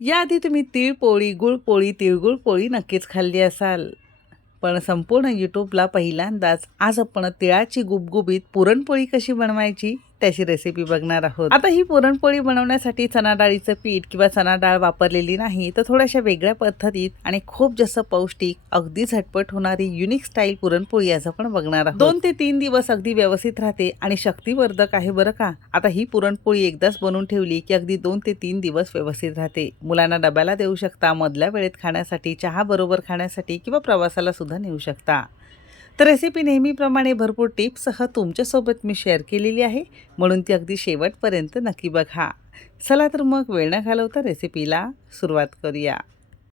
याआधी तुम्ही तिळपोळी गुळपोळी पोळी, तिळगुळ पोळी नक्कीच खाल्ली असाल. पण संपूर्ण यूट्यूबला पहिल्यांदाच आज आपण तिळाची गुबगुबीत पुरणपोळी कशी बनवायची त्याची रेसिपी बघणार आहोत. आता ही पुरणपोळी बनवण्यासाठी चणा डाळीचं पीठ किंवा चणा डाळ वापरलेली नाही तर थोड्याशा वेगळ्या पद्धतीत आणि खूप जास्त पौष्टिक अगदी झटपट होणारी युनिक स्टाईल पुरणपोळी आज आपण बघणार आहोत. दोन ते तीन दिवस अगदी व्यवस्थित राहते आणि शक्तिवर्धक आहे बरं का. आता ही पुरणपोळी एकदाच बनवून ठेवली की अगदी दोन ते तीन दिवस व्यवस्थित राहते. मुलांना डब्याला देऊ शकता, मधल्या वेळेत खाण्यासाठी, चहा बरोबर खाण्यासाठी किंवा प्रवासाला सुद्धा नेऊ शकता. तर रेसिपी नेहमीप्रमाणे भरपूर टिप्ससह तुमच्यासोबत मी शेअर केलेली आहे म्हणून ती अगदी शेवटपर्यंत नक्की बघा. चला तर मग वेळ न घालवता रेसिपीला सुरुवात करूया.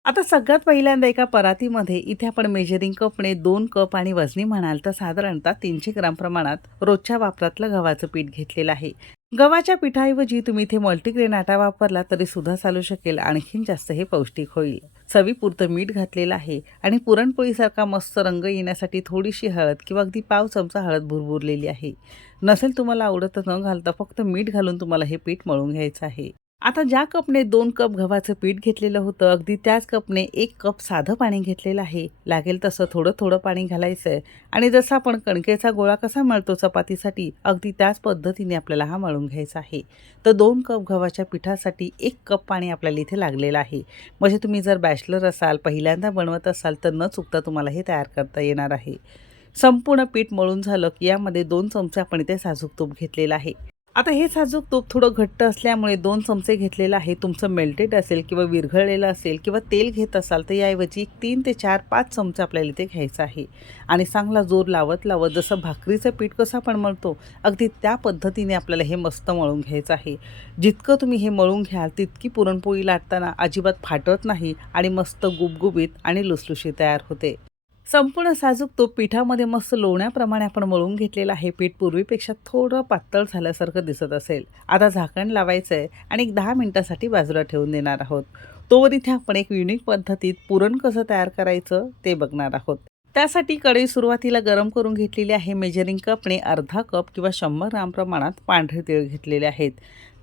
आता सगळ्यात पहिल्यांदा एका परातीमध्ये इथे आपण मेजरिंग कपने दोन कप आणि वजनी म्हणाल तर साधारणतः तीनशे ग्राम प्रमाणात रोजच्या वापरातलं गव्हाचं पीठ घेतलेलं आहे. गव्हाच्या पिठाऐवजी तुम्ही इथे मल्टीग्रेन आटा वापरला तरी सुद्धा चालू शकेल आणखीन जास्त हे पौष्टिक होईल. चवीपुरतं मीठ घातलेलं आहे आणि पुरणपोळीसारखा मस्त रंग येण्यासाठी थोडीशी हळद किंवा अगदी पाव चमचा हळद भुरभुरलेली आहे. नसेल तुम्हाला आवडत न घालता फक्त मीठ घालून तुम्हाला हे पीठ मळून घ्यायचं आहे. आता ज्या कपने दोन कप गव्हाचं पीठ घेतलेलं होतं अगदी त्याच कपने एक कप साधं पाणी घेतलेलं आहे. लागेल तसं थोडं थोडं पाणी घालायचं आहे आणि जसं आपण कणकेचा गोळा कसा मळतो चपातीसाठी अगदी त्याच पद्धतीने आपल्याला हा मळून घ्यायचा आहे. तर दोन कप गव्हाच्या पिठासाठी एक कप पाणी आपल्याला इथे लागलेलं आहे. म्हणजे तुम्ही जर बॅचलर असाल, पहिल्यांदा बनवत असाल तर न चुकता तुम्हाला हे तयार करता येणार आहे. संपूर्ण पीठ मळून झालं की यामध्ये दोन चमचे आपण इथे साजूक तूप घेतलेलं आहे. आता हे साजूक तूप थोडं घट्ट असल्यामुळे दोन चमचे घेतलेलं आहे. तुमचं मेल्टेड असेल किंवा विरघळलेलं असेल किंवा तेल घेत असाल तर याऐवजी तीन ते चार पाच चमचे आपल्याला इथे घ्यायचं आहे आणि चांगला जोर लावत लावत जसं भाकरीचं पीठ कसं आपण मळतो अगदी त्या पद्धतीने आपल्याला हे मस्त मळून घ्यायचं आहे. जितकं तुम्ही हे मळून घ्याल तितकी पुरणपोळी लाटताना अजिबात फाटत नाही आणि मस्त गुबगुबीत आणि लुसलुशी तयार होते. संपूर्ण साजूक तो पिठामध्ये मस्त लोण्याप्रमाणे आपण मळून घेतलेलं आहे. पीठ पूर्वीपेक्षा थोडं पातळ झाल्यासारखं दिसत असेल. आता झाकण लावायचं आहे आणि एक दहा मिनटासाठी बाजूला ठेवून देणार आहोत. तोवर इथे आपण एक युनिक पद्धतीत पुरण कसं तयार करायचं ते बघणार आहोत. त्यासाठी कढई सुरुवातीला गरम करून घेतलेली आहे. मेजरिंग कपने अर्धा कप किंवा शंभर ग्राम प्रमाणात पांढरे तीळ घेतलेले आहेत.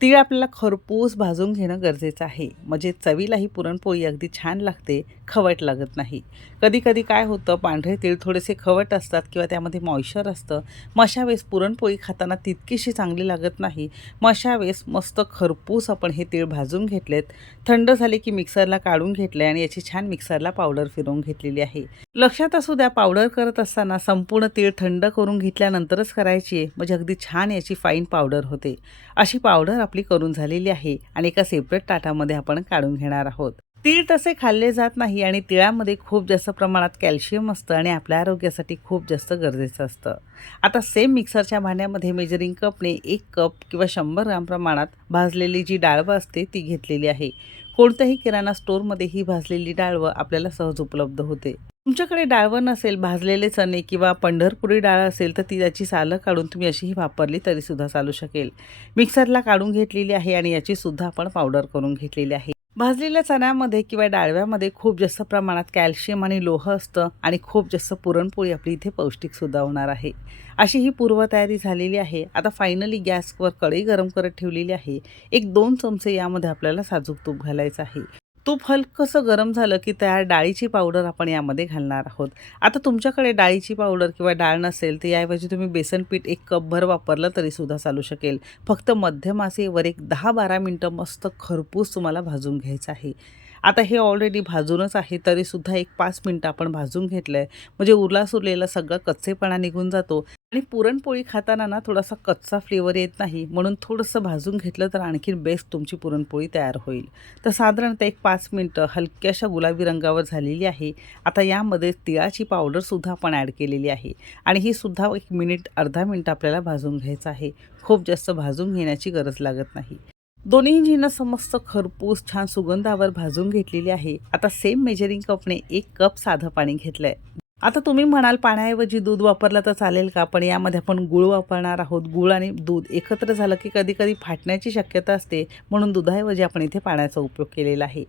तीळ आपल्याला खरपूस भाजून घेणं गरजेचं आहे. म्हणजे चवीला ही पुरणपोळी अगदी छान लागते, खवट लागत नाही. कधी-कधी काय होतं पांढरे तीळ थोडेसे खवट असतात किंवा त्यामध्ये मॉइश्चर असतं. मग अशा वेळेस पुरणपोळी खाताना तितकीशी चांगली लागत नाही. मग अशा वेळेस मस्त खरपूस आपण हे तीळ भाजून घेतलेत. थंड झाले की मिक्सरला काढून घेतले आणि याची छान मिक्सरला पावडर फिरवून घेतलेली आहे. लक्षात असू द्या पावडर करत असताना संपूर्ण तीळ थंड करून घेतल्यानंतरच करायची आहे. म्हणजे अगदी छान याची फाईन पावडर होते. अशी पावडर आपली करून झालेली आहे आणि एका सेपरेट ताटामध्ये आपण काढून घेणार आहोत. तीळ तसे खाल्ले जात नाही आणि तिळामध्ये खूप जास्त प्रमाणात कॅल्शियम असतं आणि आपल्या आरोग्यासाठी खूप जास्त गरजेचं असतं. आता सेम मिक्सरच्या भांड्यामध्ये मेजरिंग कपने एक कप किंवा शंभर ग्राम प्रमाणात भाजलेली जी डाळवं असते ती घेतलेली आहे. कोणत्याही किराणा स्टोअरमध्ये ही भाजलेली डाळवं आपल्याला सहज उपलब्ध होते. तुमच्याकडे डाळवण नसेल, भाजलेले चणे किंवा पंढरपुरी डाळ असेल तर ती त्याची सालं काढून तुम्ही अशीही वापरली तरीसुद्धा चालू शकेल. मिक्सरला काढून घेतलेली आहे आणि याचीसुद्धा आपण पावडर करून घेतलेली आहे. भाजलेल्या चण्यामध्ये किंवा डाळव्यामध्ये खूप जास्त प्रमाणात कॅल्शियम आणि लोह असतं आणि खूप जास्त पुरणपोळी आपली इथे पौष्टिक सुद्धा होणार आहे. अशी ही पूर्वतयारी झालेली आहे. आता फायनली गॅसवर कढई गरम करत ठेवलेली आहे. एक दोन चमचे यामध्ये आपल्याला साजूक तूप घालायचं आहे. तूप हलकंसं गरम झालं की तयार डाळीची पावडर आपण यामध्ये घालणार आहोत. आता तुमच्याकडे डाळीची पावडर किंवा डाळ नसेल तर याऐवजी तुम्ही बेसन पीठ एक कपभर वापरलं तरी सुद्धा चालू शकेल. फक्त मध्यमासेवर एक दहा बारा मिनटं मस्त खरपूस तुम्हाला भाजून घ्यायचं आहे. आता हे ऑलरेडी भाजूनच आहे तरी सुद्धा एक पाच मिनटं आपण भाजून घेतलं आहे म्हणजे उरला सुरलेला सगळा कच्चेपणा निघून जातो आणि पुरणपोळी खाताना ना थोडासा कच्चा फ्लेवर येत नाही म्हणून थोडंसं भाजून घेतलं तर आणखी बेस्ट तुमची पुरणपोळी तयार होईल. तर साधारणतः एक पाच मिनटं हलक्याशा गुलाबी रंगावर झालेली आहे. आता यामध्ये तिळाची पावडरसुद्धा आपण ॲड केलेली आहे आणि ही सुद्धा एक मिनिट अर्धा मिनिट आपल्याला भाजून घ्यायचं आहे. खूप जास्त भाजून घेण्याची गरज लागत नाही. दोन्ही समस्त खरपूस छान सुगंधावर भाजून घेतलेली आहे. आता सेम मेजरिंग कपने एक कप साधं पाणी घेतलंय. आता तुम्ही म्हणाल पाण्याऐवजी दूध वापरलं तर चालेल का? पण यामध्ये आपण गुळ वापरणार आहोत. गुळ आणि दूध एकत्र झालं की कधी कधी फाटण्याची शक्यता असते. म्हणून दुधाऐवजी आपण इथे पाण्याचा उपयोग केलेला आहे.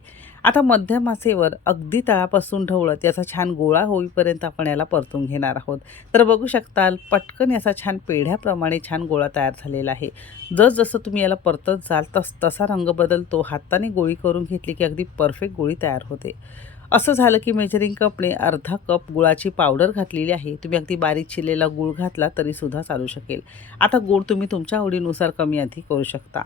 आता मध्यम मासेवर अगदी तळापासून ढवळत याचा छान गोळा होईपर्यंत आपण याला परतून घेणार आहोत. तर बघू शकताल पटकन याचा छान पेढ्याप्रमाणे छान गोळा तयार झालेला आहे. जसजसं तुम्ही याला परतत जाल तस तसा रंग बदलतो. हाताने गोळी करून घेतली की अगदी परफेक्ट गोळी तयार होते. असं झालं की मेजरिंग कपने अर्धा कप गुळाची पावडर घातलेली आहे. तुम्ही अगदी बारीक चिरलेला गुळ घातला तरीसुद्धा चालू शकेल. आता गोड तुम्ही तुमच्या आवडीनुसार कमी अधिक करू शकता.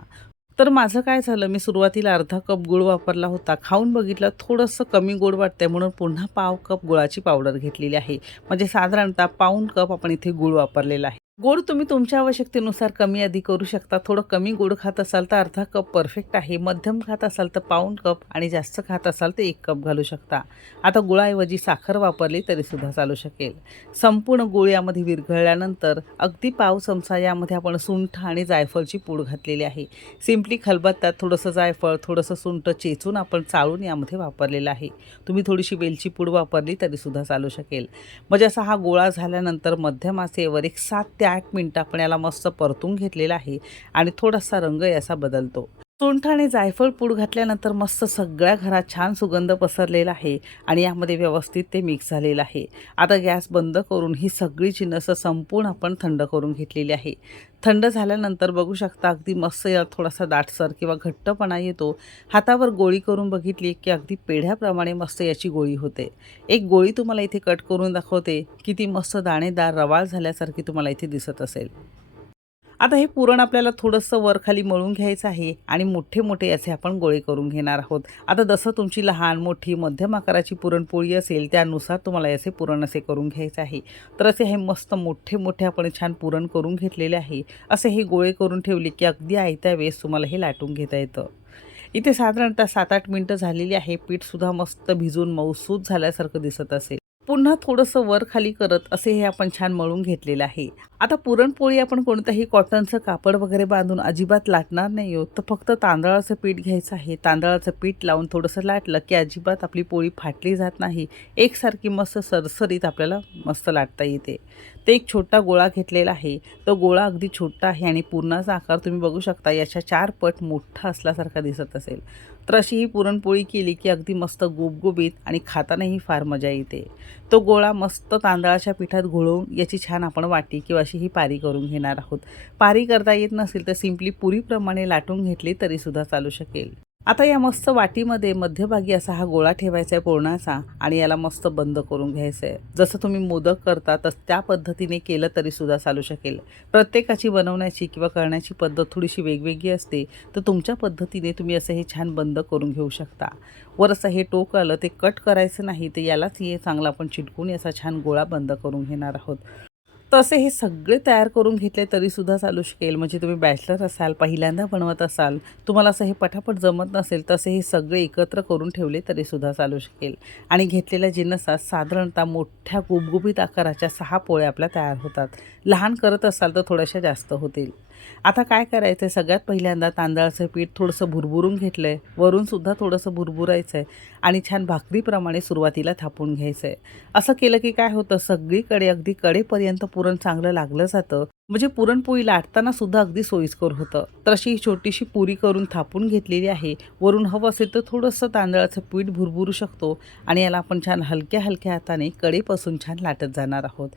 तर माझं काय झालं मी सुरुवातीला अर्धा कप गुळ वापरला होता. खाऊन बघितलं थोडंसं कमी गोड वाटतंय म्हणून पुन्हा पाव कप गुळाची पावडर घेतलेली आहे. म्हणजे साधारणतः पाऊण कप आपण इथे गुळ वापरलेला आहे. गोड तुम्ही तुमच्या आवश्यकतेनुसार कमी अधिक करू शकता. थोडं कमी गोड खात असाल तर अर्धा कप परफेक्ट आहे. मध्यम खात असाल तर पाऊण कप आणि जास्त खात असाल तर एक कप घालू शकता. आता गुळाऐवजी साखर वापरली तरीसुद्धा चालू शकेल. संपूर्ण गुळ यामध्ये विरघळल्यानंतर अगदी पाव चमचा यामध्ये आपण सुंठ आणि जायफळची पूड घातलेली आहे. सिम्पली खलबत्त्यात थोडंसं जायफळ थोडंसं सुंठ चेचून आपण चाळून यामध्ये वापरलेलं आहे. तुम्ही थोडीशी वेलची पूड वापरली तरीसुद्धा चालू शकेल. म्हणजे असा हा गोळा झाल्यानंतर मध्यम आचेवर एक सात त्या आठ मिनटं आपण याला मस्त परतून घेतलेला आहे आणि थोडासा रंग याचा बदलतो. सुंठ आणि जायफळ पूड घातल्यानंतर मस्त सगळ्या घरात छान सुगंध पसरलेला आहे आणि यामध्ये व्यवस्थित ते मिक्स झालेलं आहे. आता गॅस बंद करून ही सगळी जिन्नसं संपूर्ण आपण थंड करून घेतलेली आहे. थंड झाल्यानंतर बघू शकता अगदी मस्त याला थोडासा दाटसर किंवा घट्टपणा येतो. हातावर गोळी करून बघितली की अगदी पेढ्याप्रमाणे मस्त याची गोळी होते. एक गोळी तुम्हाला इथे कट करून दाखवते. किती मस्त दाणेदार रवाळ झाल्यासारखी तुम्हाला इथे दिसत असेल. आता हे पुरण आपल्याला थोडंसं वरखाली मळून घ्यायचं आहे आणि मोठे मोठे असे आपण गोळे करून घेणार आहोत. आता जसं तुमची लहान मोठी मध्यम आकाराची पुरणपोळी असेल त्यानुसार तुम्हाला असे पुरण असे करून घ्यायचं आहे. तर असे हे मस्त मोठे मोठे आपण छान पुरण करून घेतलेले आहे. असे हे गोळे करून ठेवले की अगदी आयत्या वेळेस तुम्हाला हे लाटून घेता येतं. इथे साधारणतः सात आठ मिनटं झालेली आहे. पीठसुद्धा मस्त भिजून मऊसूत झाल्यासारखं दिसत असेल पुन्हा थोडंसं वर खाली करत असे हे आपण छान मळून घेतलेलं आहे. आता पुरणपोळी आपण कोणतंही कॉटनचं कापड वगैरे बांधून अजिबात लाटणार नाही आहोत. तर फक्त तांदळाचं पीठ घ्यायचं आहे. तांदळाचं पीठ लावून थोडंसं लाटलं की अजिबात आपली पोळी फाटली जात नाही. एकसारखी मस्त सरसरीत आपल्याला मस्त लाटता येते. ते एक छोटा गोळा घेतलेला आहे. तो गोळा अगदी छोटा आहे आणि पूर्णाचा आकार तुम्ही बघू शकता याच्या चार पट मोठा असल्यासारखा दिसत असेल. तर अशी ही पुरणपोळी केली की अगदी मस्त गुबगुबीत आणि खातानाही फार मजा येते. तो गोळा मस्त तांदळाच्या पिठात घोळवून याची छान आपण वाटी किंवा अशी ही पारी करून घेणार आहोत. पारी करता येत नसेल तर सिम्पली पुरीप्रमाणे लाटून घेतली तरीसुद्धा चालू शकेल. आता या मस्त वाटीमध्ये मध्यभागी असा हा गोळा ठेवायचा आहे पूर्णाचा आणि याला मस्त बंद करून घ्यायचं आहे. जसं तुम्ही मोदक करता तस त्या पद्धतीने केलं तरीसुद्धा चालू शकेल. प्रत्येकाची बनवण्याची किंवा करण्याची पद्धत थोडीशी वेगवेगळी असते तर तुमच्या पद्धतीने तुम्ही असं हे छान बंद करून घेऊ शकता. वर असं हे टोक आलं ते कट करायचं नाही तर यालाच हे चांगलं आपण चिटकून याचा छान गोळा बंद करून घेणार आहोत. तसे हे सगळे तयार करून घेतले तरीसुद्धा चालू शकेल. म्हणजे तुम्ही बॅचलर असाल पहिल्यांदा बनवत असाल तुम्हाला असं हे पटापट जमत नसेल तसे हे सगळे एकत्र करून ठेवले तरीसुद्धा चालू शकेल. आणि घेतलेल्या जिन्नसात साधारणतः मोठ्या गुबगुबीत आकाराच्या सहा पोळ्या आपल्या तयार होतात. लहान करत असाल तर थोड्याशा जास्त होतील. आता काय करायचं आहे सगळ्यात पहिल्यांदा तांदळाचं पीठ थोडंसं भुरभुरून घेतलं आहे वरूनसुद्धा थोडंसं भुरभुरायचं आहे आणि छान भाकरीप्रमाणे सुरुवातीला थापून घ्यायचं आहे असं केलं की काय होतं? सगळीकडे अगदी कडेपर्यंत पुरण चांगलं लागलं जातं. म्हणजे पुरणपोळी लाटताना सुद्धा अगदी सोयीस्कर होतं. तर अशी ही छोटीशी पुरी करून थापून घेतलेली आहे. वरून हवं असेल तर थोडंसं तांदळाचं पीठ भुरभुरू शकतो आणि याला आपण छान हलक्या हलक्या हाताने कडेपासून छान लाटत जाणार आहोत.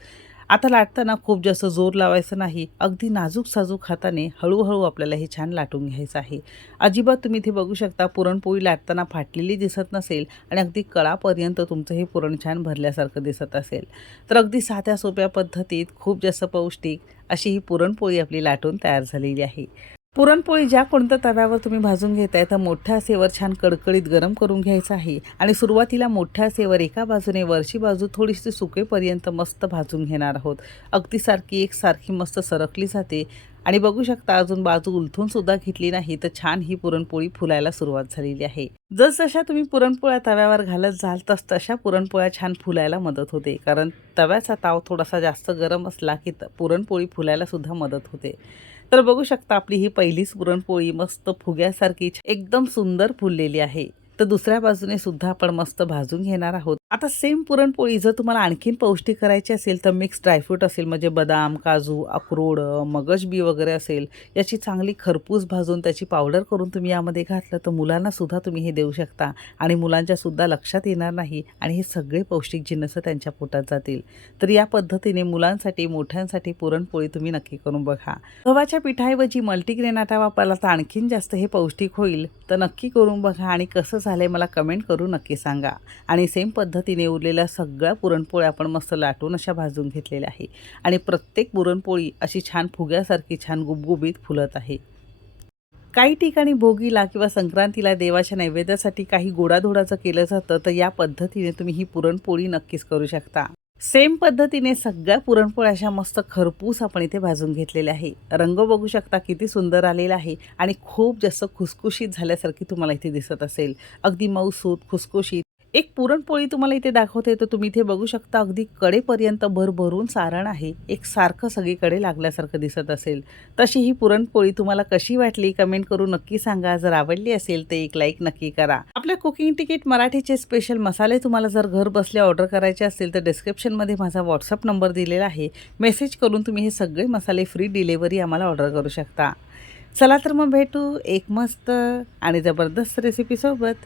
आता लाटताना खूप जास्त जोर लावायचं नाही. अगदी नाजूक साजूक हाताने हळूहळू आपल्याला हे छान लाटून घ्यायचं आहे. अजिबात तुम्ही इथे बघू शकता पुरणपोळी लाटताना फाटलेली दिसत नसेल आणि अगदी कळापर्यंत तुमचं हे पुरण छान भरल्यासारखं दिसत असेल. तर अगदी साध्या सोप्या पद्धतीत खूप जास्त पौष्टिक अशी ही पुरणपोळी आपली लाटून तयार झालेली आहे. पुरणपोळी ज्या कोणत्या तव्यावर तुम्ही भाजून घेताय तर मोठ्या सेवर छान कडकडीत गरम करून घ्यायचं आहे. आणि सुरुवातीला मोठ्या सेवर एका बाजूने वरची बाजू थोडीशी सुकेपर्यंत मस्त भाजून घेणार आहोत. अगदी सारखी एक सारखी मस्त सरकली जाते. आणि बघू शकता अजून बाजू उलथून सुद्धा घेतली नाही तर छान ही पुरणपोळी फुलायला सुरुवात झालेली आहे. जसजशा तुम्ही पुरणपोळ्या तव्यावर घालत जाल तस तशा पुरणपोळ्या छान फुलायला मदत होते. कारण तव्याचा ताव थोडासा जास्त गरम असला की पुरणपोळी फुलायला सुद्धा मदत होते. तर बघू शकता आपली ही पहिलीच पुरणपोळी मस्त फुग्यासारखी एकदम सुंदर फुललेली आहे. तर दुसऱ्या बाजूने सुद्धा आपण मस्त भाजून घेणार आहोत. आता सेम पुरणपोळी जर तुम्हाला आणखीन पौष्टिक करायची असेल तर मिक्स ड्रायफ्रूट असेल म्हणजे बदाम काजू अक्रोड मगज बी वगैरे असेल याची चांगली खरपूस भाजून त्याची पावडर करून तुम्ही यामध्ये घातलं तर मुलांनासुद्धा तुम्ही हे देऊ शकता. आणि मुलांच्यासुद्धा लक्षात येणार नाही आणि हे सगळे पौष्टिक जिन्नस त्यांच्या पोटात जातील. तर या पद्धतीने मुलांसाठी मोठ्यांसाठी पुरणपोळी तुम्ही नक्की करून बघा. गव्हाच्या पिठाऐवजी मल्टीग्रेन आटा वापरला तर आणखीन जास्त हे पौष्टिक होईल तर नक्की करून बघा. आणि कसं झालंय मला कमेंट करून नक्की सांगा. आणि सेम पद्धत पद्धतीने उरलेल्या सगळ्या पुरणपोळ्या आपण मस्त लाटून अशा भाजून घेतलेल्या आहे. आणि प्रत्येक पुरणपोळी अशी छान फुग्यासारखी छान गुबगुबीत फुलत आहे. काही ठिकाणी भोगीला किंवा संक्रांतीला देवाच्या नैवेद्यासाठी काही गोडाधोडाचं केलं जातं तर या पद्धतीने तुम्ही ही पुरणपोळी नक्कीच करू शकता. सेम पद्धतीने सगळ्या पुरणपोळ्या अशा मस्त खरपूस आपण इथे भाजून घेतलेल्या आहे. रंग बघू शकता किती सुंदर आलेला आहे आणि खूप जास्त खुसखुशीत झाल्यासारखी तुम्हाला इथे दिसत असेल. अगदी मऊसूत खुसखुशीत. एक पुरणपोळी तुम्हाला इथे दाखवते तर तुम्ही इथे बघू शकता अगदी कडेपर्यंत भरभरून सारण आहे. एक सारखं सगळीकडे लागल्यासारखं दिसत असेल. तशी ही पुरणपोळी तुम्हाला कशी वाटली कमेंट करून नक्की सांगा. जर आवडली असेल तर एक लाईक नक्की करा. आपल्या कुकिंग तिकीट मराठीचे स्पेशल मसाले तुम्हाला जर घर बसले ऑर्डर करायचे असेल तर डिस्क्रिप्शनमध्ये माझा व्हॉट्सअप नंबर दिलेला आहे. मेसेज करून तुम्ही हे सगळे मसाले फ्री डिलेवरी आम्हाला ऑर्डर करू शकता. चला तर मग भेटू एक मस्त आणि जबरदस्त रेसिपीसोबत